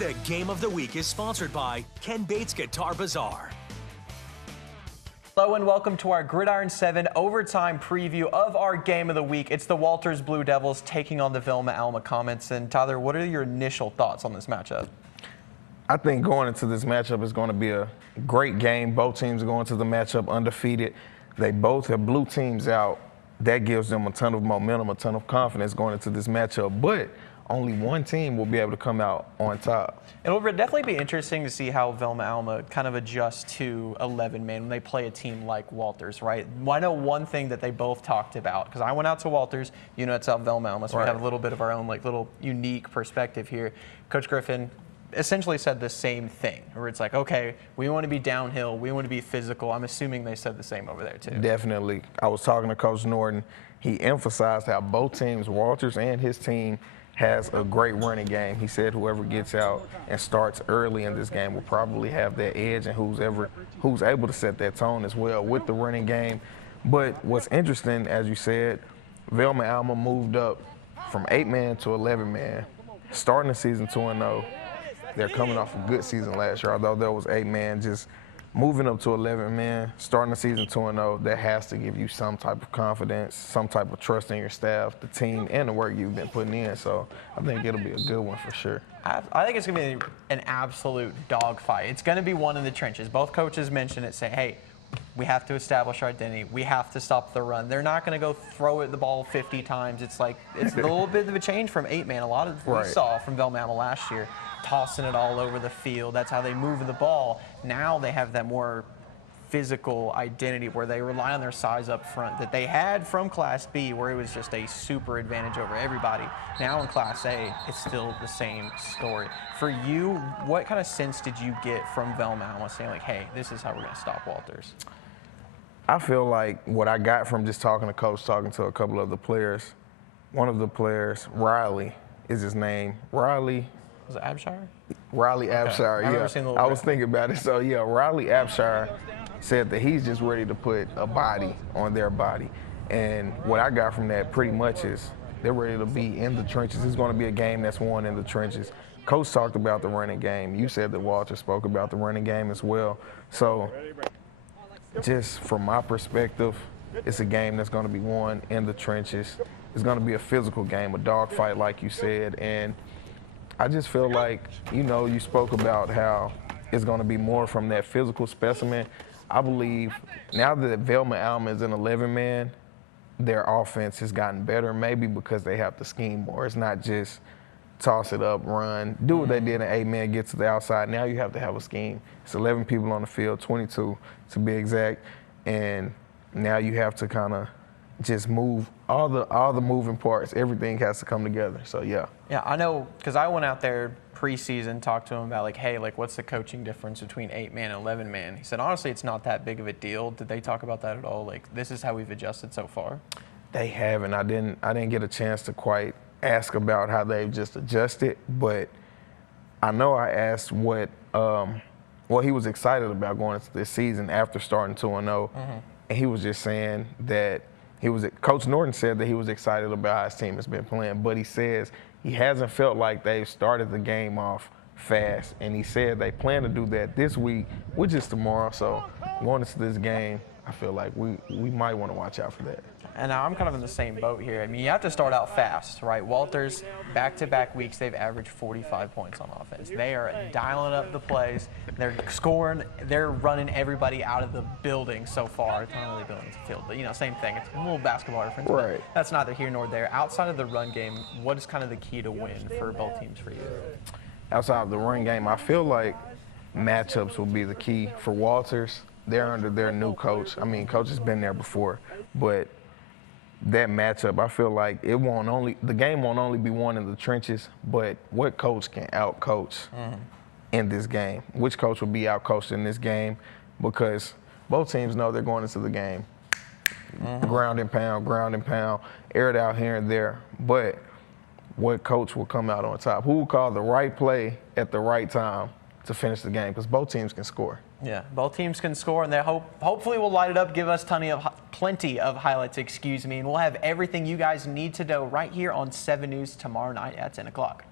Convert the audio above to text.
The Game of the Week is sponsored by Ken Bates Guitar Bazaar. Hello and welcome to our Gridiron 7 overtime preview of our Game of the Week. It's the Walters Blue Devils taking on the Velma-Alma Comets. And Tyler, what are your initial thoughts on this matchup? I think going into this matchup is going to be a great game. Both teams are going to the matchup undefeated. They both have blue teams out. That gives them a ton of momentum, a ton of confidence going into this matchup. But only one team will be able to come out on top. It will definitely be interesting to see how Velma-Alma kind of adjusts to 11-man when they play a team like Walters, right? I know one thing that they both talked about, because I went out to Walters, you know, it's out Velma-Alma, so we have a little bit of our own like little unique perspective here. Coach Griffin essentially said the same thing, where it's like, okay, we want to be downhill, we want to be physical. I'm assuming they said the same over there too. Definitely. I was talking to Coach Norton. He emphasized how both teams, Walters and his team, has a great running game. He said whoever gets out and starts early in this game will probably have that edge, and who's able to set that tone as well with the running game. But what's interesting, as you said, Velma-Alma moved up from 8-man to 11-man, starting the season 2-0. They're coming off a good season last year, although there was 8-man. Just moving up to 11-man, starting the season 2-0, that has to give you some type of confidence, some type of trust in your staff, the team, and the work you've been putting in. So I think it'll be a good one for sure. I think it's going to be an absolute dogfight. It's going to be one in the trenches. Both coaches mentioned it, saying, hey, we have to establish our identity. We have to stop the run. They're not going to go throw it the ball 50 times. It's like it's a little bit of a change from 8-man. A lot of we saw from Velma-Alma last year, tossing it all over the field. That's how they move the ball. Now they have that more physical identity where they rely on their size up front that they had from Class B, where it was just a super advantage over everybody. Now in Class A, it's still the same story. For you, what kind of sense did you get from Velma-Alma saying, like, hey, this is how we're going to stop Walters? I feel like what I got from just talking to Coach, talking to a couple of the players, one of the players, Riley is his name. Riley. Was it Abshire? Riley Abshire, yeah. I was thinking about it. So, yeah, Riley Abshire said that he's just ready to put a body on their body. And what I got from that pretty much is they're ready to be in the trenches. It's going to be a game that's won in the trenches. Coach talked about the running game. You said that Walter spoke about the running game as well. So just from my perspective, it's a game that's going to be won in the trenches. It's going to be a physical game, a dogfight like you said. And I just feel like, you know, you spoke about how it's going to be more from that physical specimen. I believe now that Velma-Alma is an 11-man, their offense has gotten better, maybe because they have to scheme more. It's not just toss it up, run, do what they did in 8-man, get to the outside. Now you have to have a scheme. It's 11 people on the field, 22 to be exact, and now you have to kind of just move all the moving parts. Everything has to come together. So yeah. Yeah, I know, because I went out there preseason, talked to him about like, hey, like what's the coaching difference between 8-man and 11-man? He said, honestly, it's not that big of a deal. Did they talk about that at all? Like, this is how we've adjusted so far. They haven't. I didn't get a chance to quite ask about how they've just adjusted, but I know I asked what he was excited about going into this season after starting 2-0, and he was just saying that Coach Norton said that he was excited about how his team has been playing, but he says he hasn't felt like they've started the game off fast, and he said they plan to do that this week, which is tomorrow. So going into this game, I feel like we might want to watch out for that. And I'm kind of in the same boat here. I mean, you have to start out fast, right? Walters, back-to-back weeks, they've averaged 45 points on offense. They are dialing up the plays. They're scoring. They're running everybody out of the building so far. It's not really building the field, but, you know, same thing. It's a little basketball reference. Right. That's neither here nor there. Outside of the run game, what is kind of the key to win for both teams for you? Outside of the run game, I feel like matchups will be the key for Walters. They're under their new coach. I mean, coach has been there before, but that matchup, I feel like the game won't only be won in the trenches, but what coach can out-coach in this game? Which coach will be out-coached in this game? Because both teams know they're going into the game. Ground and pound, air it out here and there. But what coach will come out on top? Who will call the right play at the right time to finish the game? Because both teams can score. Yeah, both teams can score, and they hopefully will light it up, give us plenty of highlights, and we'll have everything you guys need to know right here on 7 News tomorrow night at 10 o'clock.